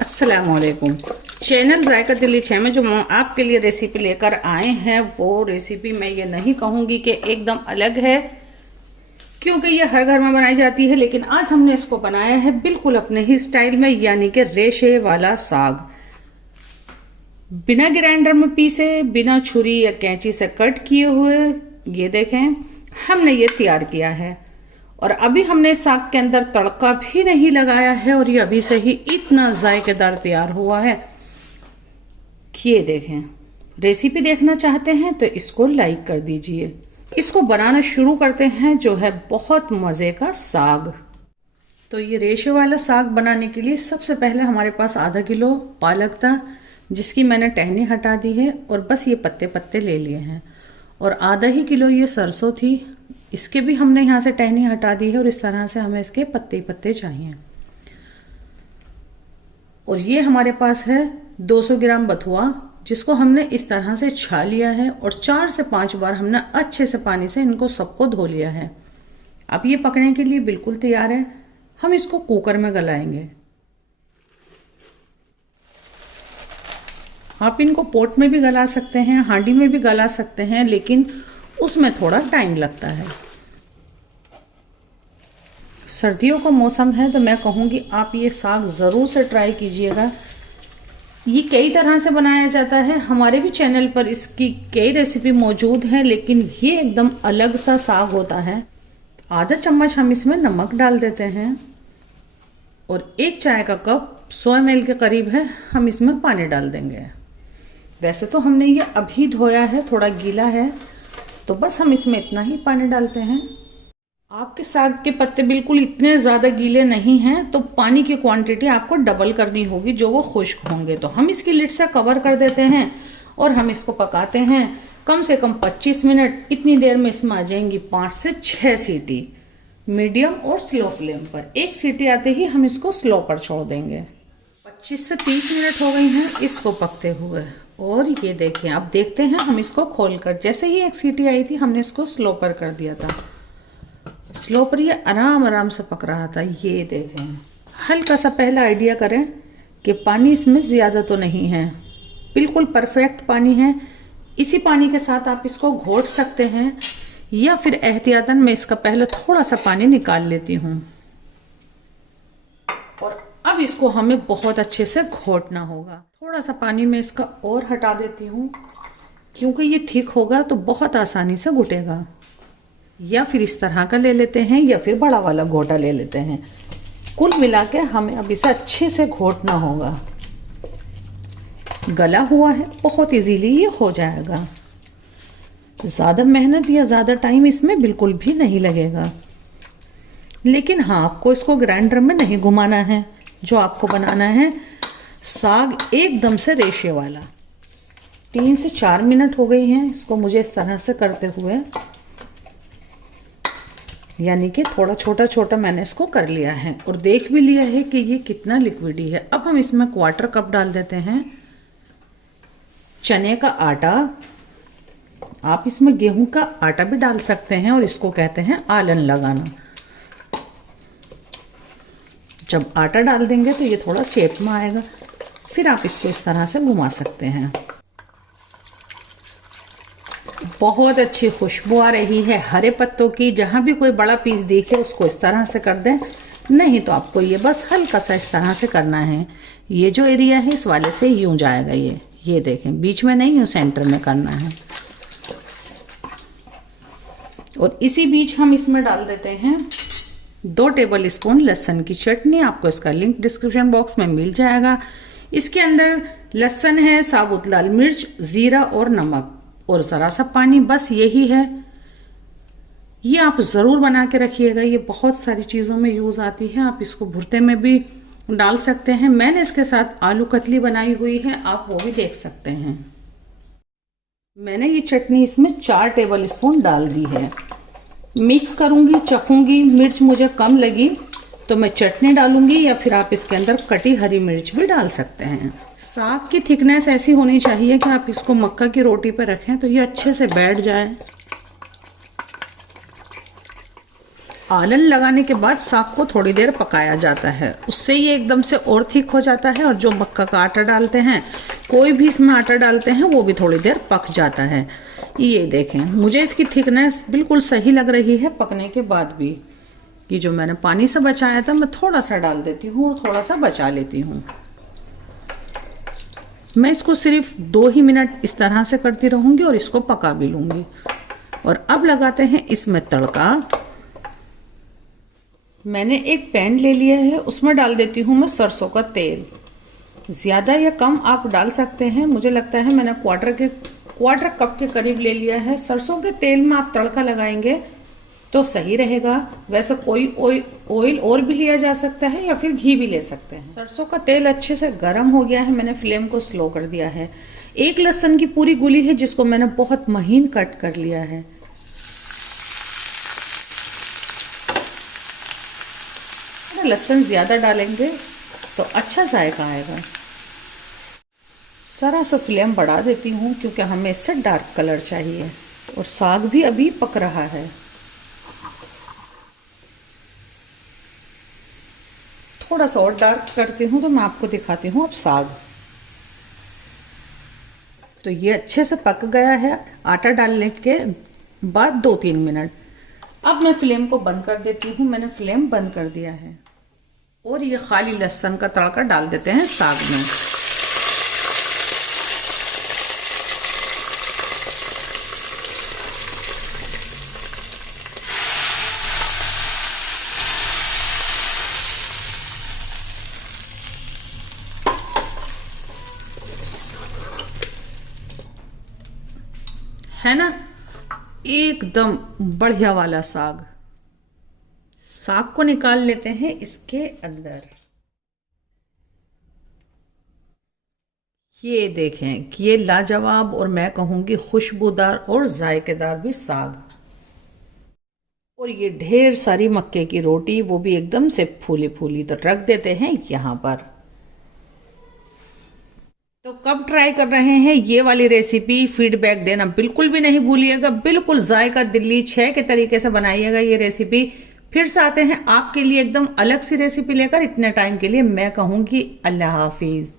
अस्सलाम वालेकुम। चैनल जायका दिली 6 में जो आपके लिए रेसिपी लेकर आए हैं वो रेसिपी मैं ये नहीं कहूँगी कि एकदम अलग है, क्योंकि ये हर घर में बनाई जाती है, लेकिन आज हमने इसको बनाया है बिल्कुल अपने ही स्टाइल में, यानी कि रेशे वाला साग। बिना ग्राइंडर में पीसे, बिना छुरी या कैंची से कट किए हुए, ये देखें हमने ये तैयार किया है। और अभी हमने साग के अंदर तड़का भी नहीं लगाया है और ये अभी से ही इतना जायकेदार तैयार हुआ है कि ये देखें। रेसिपी देखना चाहते हैं तो इसको लाइक कर दीजिए। इसको बनाना शुरू करते हैं, जो है बहुत मज़े का साग। तो ये रेशे वाला साग बनाने के लिए सबसे पहले हमारे पास आधा किलो पालक था, जिसकी मैंने टहनी हटा दी है और बस ये पत्ते पत्ते ले लिए हैं। और आधा ही किलो ये सरसों थी, इसके भी हमने यहाँ से टहनी हटा दी है और इस तरह से हमें इसके पत्ते पत्ते चाहिए। और ये हमारे पास है 200 ग्राम बथुआ, जिसको हमने इस तरह से छा लिया है और 4 से 5 बार हमने अच्छे से पानी से इनको सबको धो लिया है। अब ये पकने के लिए बिल्कुल तैयार है। हम इसको कुकर में गलाएंगे। आप इनको पोट में भी गला सकते हैं, हांडी में भी गला सकते हैं, लेकिन उसमें थोड़ा टाइम लगता है। सर्दियों का मौसम है तो मैं कहूँगी आप ये साग ज़रूर से ट्राई कीजिएगा। ये कई तरह से बनाया जाता है, हमारे भी चैनल पर इसकी कई रेसिपी मौजूद हैं, लेकिन ये एकदम अलग सा साग होता है। आधा चम्मच हम इसमें नमक डाल देते हैं और 1 चाय का कप 100 ml के करीब है हम इसमें पानी डाल देंगे। वैसे तो हमने ये अभी धोया है, थोड़ा गीला है, तो बस हम इसमें इतना ही पानी डालते हैं। आपके साग के पत्ते बिल्कुल इतने ज़्यादा गीले नहीं हैं, तो पानी की क्वांटिटी आपको डबल करनी होगी, जो वो खुश्क होंगे। तो हम इसकी लिड से कवर कर देते हैं और हम इसको पकाते हैं कम से कम 25 मिनट। इतनी देर में इसमें आ जाएंगी 5 से 6 सीटी, मीडियम और स्लो फ्लेम पर। 1 सीटी आते ही हम इसको स्लो पर छोड़ देंगे। 25 से 30 मिनट हो गई हैं इसको पकते हुए। और ये देखें, अब देखते हैं हम इसको खोलकर। जैसे ही 1 सीटी आई थी हमने इसको स्लो पर कर दिया था। स्लो पर ये आराम आराम से पक रहा था। ये देखें, हल्का सा पहला आइडिया करें कि पानी इसमें ज़्यादा तो नहीं है, बिल्कुल परफेक्ट पानी है। इसी पानी के साथ आप इसको घोट सकते हैं, या फिर एहतियातन मैं इसका पहले थोड़ा सा पानी निकाल लेती हूँ। और अब इसको हमें बहुत अच्छे से घोटना होगा। थोड़ा सा पानी में इसका और हटा देती हूँ, क्योंकि ये थिक होगा तो बहुत आसानी से घुटेगा। या फिर इस तरह का ले लेते हैं, या फिर बड़ा वाला घोटा ले लेते हैं। कुल मिला के हमें अब इसे अच्छे से घोटना होगा। गला हुआ है, बहुत इजीली ये हो जाएगा। ज़्यादा मेहनत या ज़्यादा टाइम इसमें बिल्कुल भी नहीं लगेगा। लेकिन हाँ, आपको इसको ग्राइंडर में नहीं घुमाना है। जो आपको बनाना है साग एकदम से रेशे वाला। 3 से 4 मिनट हो गई हैं इसको मुझे इस तरह से करते हुए, यानी कि थोड़ा छोटा छोटा मैंने इसको कर लिया है और देख भी लिया है कि ये कितना लिक्विडी है। अब हम इसमें 1/4 कप डाल देते हैं चने का आटा। आप इसमें गेहूं का आटा भी डाल सकते हैं और इसको कहते हैं आलन लगाना। जब आटा डाल देंगे तो ये थोड़ा शेप में आएगा, फिर आप इसको इस तरह से घुमा सकते हैं। बहुत अच्छी खुशबू आ रही है हरे पत्तों की। जहाँ भी कोई बड़ा पीस दिखे उसको इस तरह से कर दें, नहीं तो आपको ये बस हल्का सा इस तरह से करना है। ये जो एरिया है इस वाले से यूं जाएगा ये देखें, बीच में नहीं, यूं सेंटर में करना है। और इसी बीच हम इसमें डाल देते हैं 2 टेबल स्पून लहसुन की चटनी। आपको इसका लिंक डिस्क्रिप्शन बॉक्स में मिल जाएगा। इसके अंदर लहसुन है, साबुत लाल मिर्च, जीरा और नमक और ज़रा सा पानी, बस यही है। ये आप ज़रूर बना के रखिएगा, ये बहुत सारी चीज़ों में यूज़ आती है। आप इसको भुर्ते में भी डाल सकते हैं। मैंने इसके साथ आलू कतली बनाई हुई है, आप वो भी देख सकते हैं। मैंने ये चटनी इसमें 4 टेबल स्पून डाल दी है। मिक्स करूँगी, चखूँगी, मिर्च मुझे कम लगी तो मैं चटनी डालूंगी, या फिर आप इसके अंदर कटी हरी मिर्च भी डाल सकते हैं। साग की थिकनेस ऐसी होनी चाहिए कि आप इसको मक्का की रोटी पर रखें तो ये अच्छे से बैठ जाए। आलन लगाने के बाद साग को थोड़ी देर पकाया जाता है, उससे ये एकदम से और थिक हो जाता है। और जो मक्का का आटा डालते हैं, कोई भी इसमें आटा डालते हैं, वो भी थोड़ी देर पक जाता है। ये देखें, मुझे इसकी थिकनेस बिल्कुल सही लग रही है पकने के बाद भी। ये जो मैंने पानी से बचाया था, मैं थोड़ा सा डाल देती हूँ और थोड़ा सा बचा लेती हूँ। मैं इसको सिर्फ 2 ही मिनट इस तरह से करती रहूँगी और इसको पका भी लूँगी। और अब लगाते हैं इसमें तड़का। मैंने एक पैन ले लिया है, उसमें डाल देती हूँ मैं सरसों का तेल। ज़्यादा या कम आप डाल सकते हैं, मुझे लगता है मैंने क्वार्टर कप के करीब ले लिया है। सरसों के तेल में आप तड़का लगाएंगे तो सही रहेगा। वैसे कोई ऑयल और भी लिया जा सकता है या फिर घी भी ले सकते हैं। सरसों का तेल अच्छे से गर्म हो गया है, मैंने फ्लेम को स्लो कर दिया है। एक लहसुन की पूरी गुली है जिसको मैंने बहुत महीन कट कर लिया है। लहसुन ज़्यादा डालेंगे तो अच्छा जायका आएगा। ज़रा सा फ्लेम बढ़ा देती हूँ क्योंकि हमें इससे डार्क कलर चाहिए और साग भी अभी पक रहा है। थोड़ा सा और डार्क करती हूँ तो मैं आपको दिखाती हूँ अब साग। तो ये अच्छे से पक गया है आटा डालने के बाद 2-3 मिनट। अब मैं फ्लेम को बंद कर देती हूँ। मैंने फ्लेम बंद कर दिया है और ये खाली लहसुन का तड़का डाल देते हैं साग में। है ना, एकदम बढ़िया वाला साग। साग को निकाल लेते हैं इसके अंदर। ये देखें कि ये लाजवाब और मैं कहूँगी खुशबूदार और जायकेदार भी साग। और ये ढेर सारी मक्के की रोटी, वो भी एकदम से फूली फूली, तो रख देते हैं यहाँ पर। तो कब ट्राई कर रहे हैं ये वाली रेसिपी, फीडबैक देना बिल्कुल भी नहीं भूलिएगा। बिल्कुल जायका दिल्ली 6 के तरीके से बनाइएगा ये रेसिपी। फिर से आते हैं आपके लिए एकदम अलग सी रेसिपी लेकर। इतने टाइम के लिए मैं कहूँगी अल्लाह हाफिज।